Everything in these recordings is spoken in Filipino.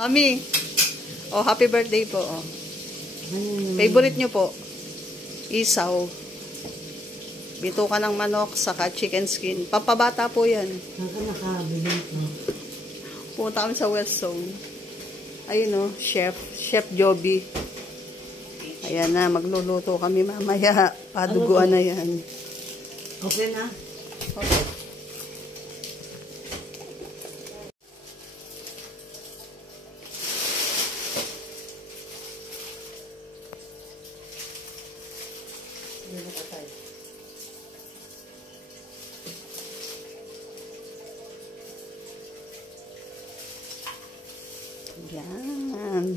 Mami, oh, happy birthday po. Oh. Favorite nyo po? Isaw. Bituka ng manok, saka chicken skin. Pampabata po yan. Pumunta kami sa West Zone. Ayun o, Chef Joby. Ayan na, magluluto kami mamaya. Paduguan na yan. Okay na? Okay. Yan.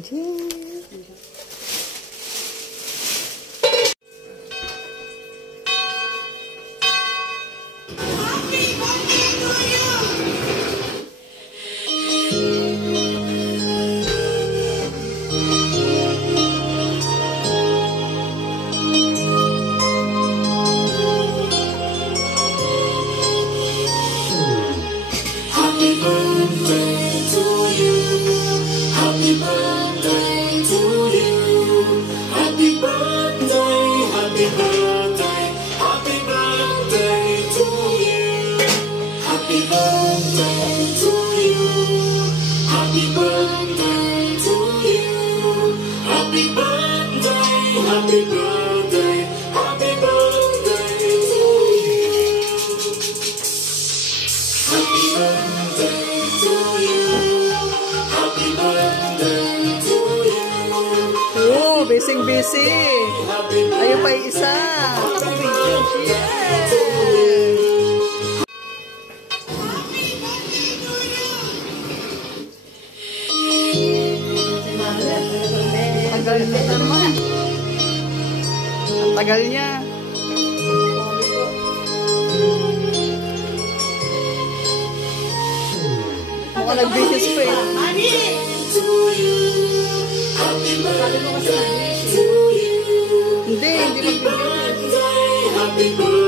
Busy. Ayun pa yung isa. Yeah. Tagal na naman. Ang tagal niya. Mukhang nag-videos pa eh. Hindi magbibigay.